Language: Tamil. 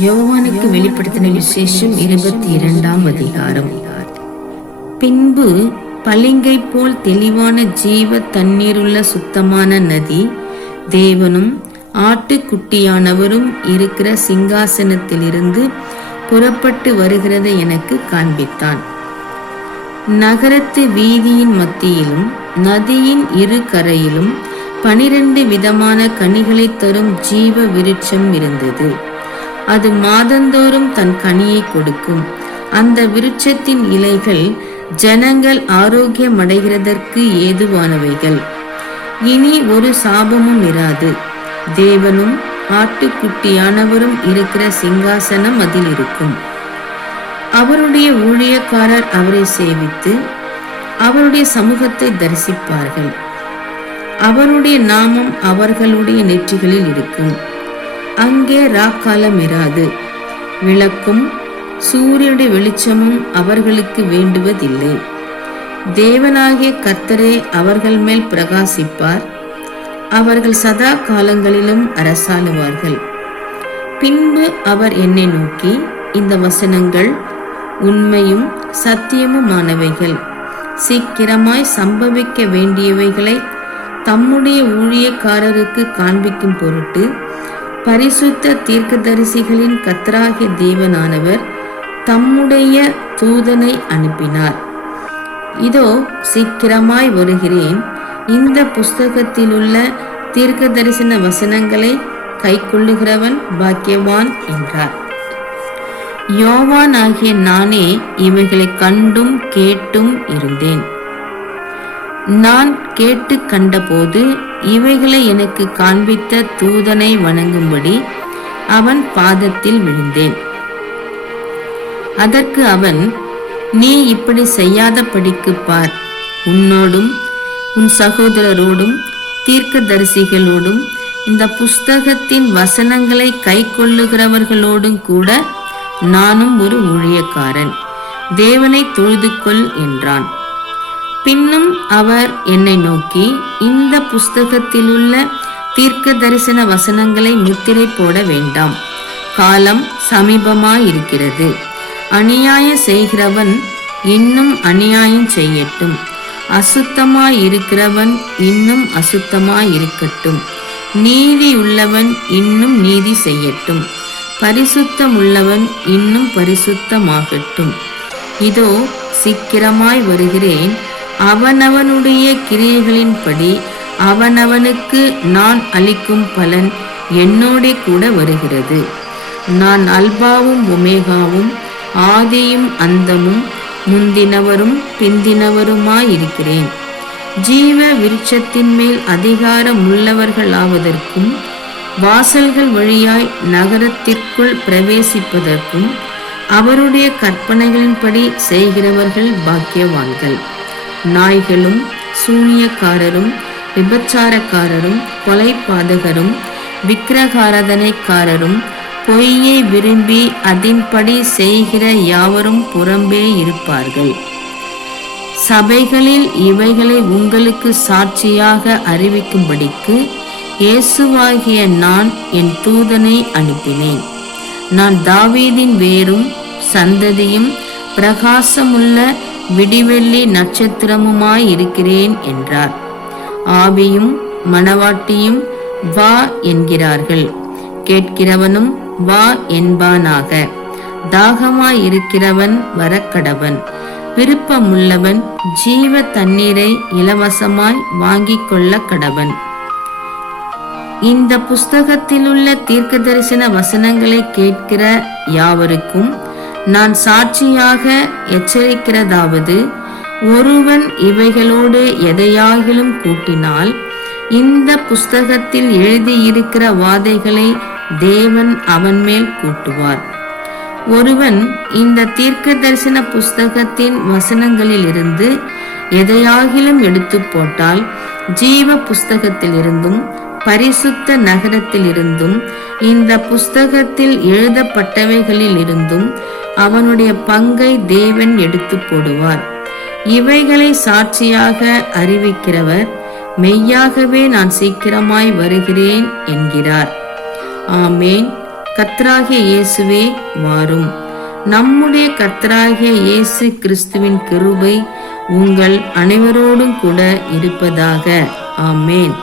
யோவானுக்கு வெளிப்படுத்தின விசேஷம் 22ஆம் அதிகாரம். பின்பு பளிங்கை போல் தெளிவான ஜீவ தண்ணீருள்ள சுத்தமான நதி தேவனும் ஆட்டுக்குட்டியானவரும் இருக்கிற சிங்காசனத்திலிருந்து புறப்பட்டு வருகிறதை எனக்கு காண்பித்தான். நகரத்து வீதியின் மத்தியிலும் நதியின் இரு கரையிலும் 12 விதமான கனிகளை தரும் ஜீவ விருட்சம் இருந்தது. அது மாதந்தோறும் தன் கனியை கொடுக்கும். அந்த விருட்சத்தின் இலைகள் ஜனங்கள் ஆரோக்கியமடைகிறதற்கு ஏதுவானவைகள். இனி ஒரு சாபமும் இராது. தேவனும் ஆட்டுக்குட்டியானவரும் இருக்கிற சிங்காசனம் அதில் இருக்கும். அவருடைய ஊழியக்காரர் அவரை சேவித்து அவருடைய சமூகத்தை தரிசிப்பார்கள். அவருடைய நாமம் அவர்களுடைய நெற்றிகளில் இருக்கும். அங்கே ராக்காலம் இராது. விளக்கும் சூரியனுடைய வெளிச்சமும் அவர்களுக்கு வேண்டுவதில்லை. தேவனாகிய கர்த்தரே அவர்கள் மேல் பிரகாசிப்பார். அவர்கள் சதா காலங்களிலும் அரசாளுவார்கள். பின்பு அவர் என்னை நோக்கி, இந்த வசனங்கள் உண்மையும் சத்தியமுமானவைகள், சீக்கிரமாய் சம்பவிக்க வேண்டியவைகளை தம்முடைய ஊழியக்காரருக்கு காண்பிக்கும் பொருட்டு பரிசுத்த தீர்க்கதரிசிகளின் கர்த்தராகிய தேவனானவர் தம்முடைய தூதனை அனுப்பினார். இதோ சீக்கிரமாய் வருகிறேன். இந்த புஸ்தகத்திலுள்ள தீர்க்க தரிசன வசனங்களை கைக்கொள்ளுகிறவன் பாக்கியவான் என்றார். யோவான் ஆகிய நானே இவைகளை கண்டும் கேட்டும் இருந்தேன். நான் கேட்டு கண்டபோது இவைகளை எனக்கு காண்பித்த தூதனை வணங்கும்படி அவன் பாதத்தில் விழுந்தேன். அதற்கு அவன், நீ இப்படி செய்யாதபடிக்கு பார், உன்னோடும் உன் சகோதரரோடும் தீர்க்கதரிசிகளோடும் இந்த புஸ்தகத்தின் வசனங்களை கை கொள்ளுகிறவர்களோடும் கூட நானும் ஒரு ஊழியக்காரன். தேவனை தொழுது கொள் என்றான். பின்னும் அவர் என்னை நோக்கி, இந்த புஸ்தகத்திலுள்ள தீர்க்க தரிசன வசனங்களை முத்திரை போட வேண்டாம், காலம் சமீபமாயிருக்கிறது. அநியாயம் செய்கிறவன் இன்னும் அநியாயம் செய்யட்டும், அசுத்தமாயிருக்கிறவன் இன்னும் அசுத்தமாயிருக்கட்டும், நீதி உள்ளவன் இன்னும் நீதி செய்யட்டும், பரிசுத்தம் உள்ளவன் இன்னும் பரிசுத்தமாகட்டும். இதோ சீக்கிரமாய் வருகிறேன். அவனவனுடைய கிரியைகளின்படி அவனவனுக்கு நான் அளிக்கும் பலன் என்னோட கூட வருகிறது. நான் அல்பாவும் ஒமேகாவும் ஆதியும் அந்தமும் முந்தினவரும் பிந்தினவருமாயிருக்கிறேன். ஜீவ விருட்சத்தின் மேல் அதிகாரம் உள்ளவர்களாவதற்கும் வாசல்கள் வழியாய் நகரத்திற்குள் பிரவேசிப்பதற்கும் அவருடைய கற்பனைகளின்படி செய்கிறவர்கள் பாக்கியவான்கள். நாய்களும் சூனியக்காரரும் விபச்சாரக்காரரும் கொலைபாதகரும் விக்கிரகாராதனைக்காரரும் பொய்யை விரும்பி அதின்படி செய்கிற யாவரும் புறம்பே இருப்பார்கள். சபைகளில் இவைகளை உங்களுக்கு சாட்சியாக அறிவிக்கும்படிக்கு இயேசுவாகிய நான் என் தூதனை அனுப்பினேன். நான் தாவீதின் வேரும் சந்ததியும் பிரகாசமுள்ள விடிவெள்ளி நட்சத்திரமுமாயிருக்கிறேன் என்றார். ஆவியும் மணவாட்டியும் வா என்கிறார்கள். கேட்கிறவனும் வா என்பானாக. தாகமாயிருக்கிறவன் வரக்கடவன். விருப்பமுள்ளவன் ஜீவ தண்ணீரை இலவசமாய் வாங்கிக் கொள்ள கடவன். இந்த புஸ்தகத்திலுள்ள தீர்க்க தரிசன வசனங்களை கேட்கிற யாவருக்கும் நான் சாட்சியாக எச்சரிக்கிறதாவது, ஒருவன் இவைகளோடு எதையாகிலும் கூட்டினால் இந்த புஸ்தகத்தில் எழுதியிருக்கிற வாதைகளை தேவன் அவன் மேல் கூட்டுவார். ஒருவன் இந்த தீர்க்க தரிசன புஸ்தகத்தின் வசனங்களிலிருந்து எதையாகிலும் எடுத்து போட்டால் ஜீவ புஸ்தகத்திலிருந்தும் பரிசுத்த நகரத்திலிருந்தும் இந்த புஸ்தகத்தில் எழுதப்பட்டவைகளில் இருந்தும் அவனுடைய பங்கை தேவன் எடுத்து போடுவார். இவைகளை சாட்சியாக அறிவிக்கிறவர் மெய்யாகவே நான் சீக்கிரமாய் வருகிறேன் என்கிறார். ஆமேன். கர்த்தராகிய இயேசுவே வாரும். நம்முடைய கர்த்தராகிய இயேசு கிறிஸ்துவின் கிருபை உங்கள் அனைவரோடும் கூட இருப்பதாக. ஆமேன்.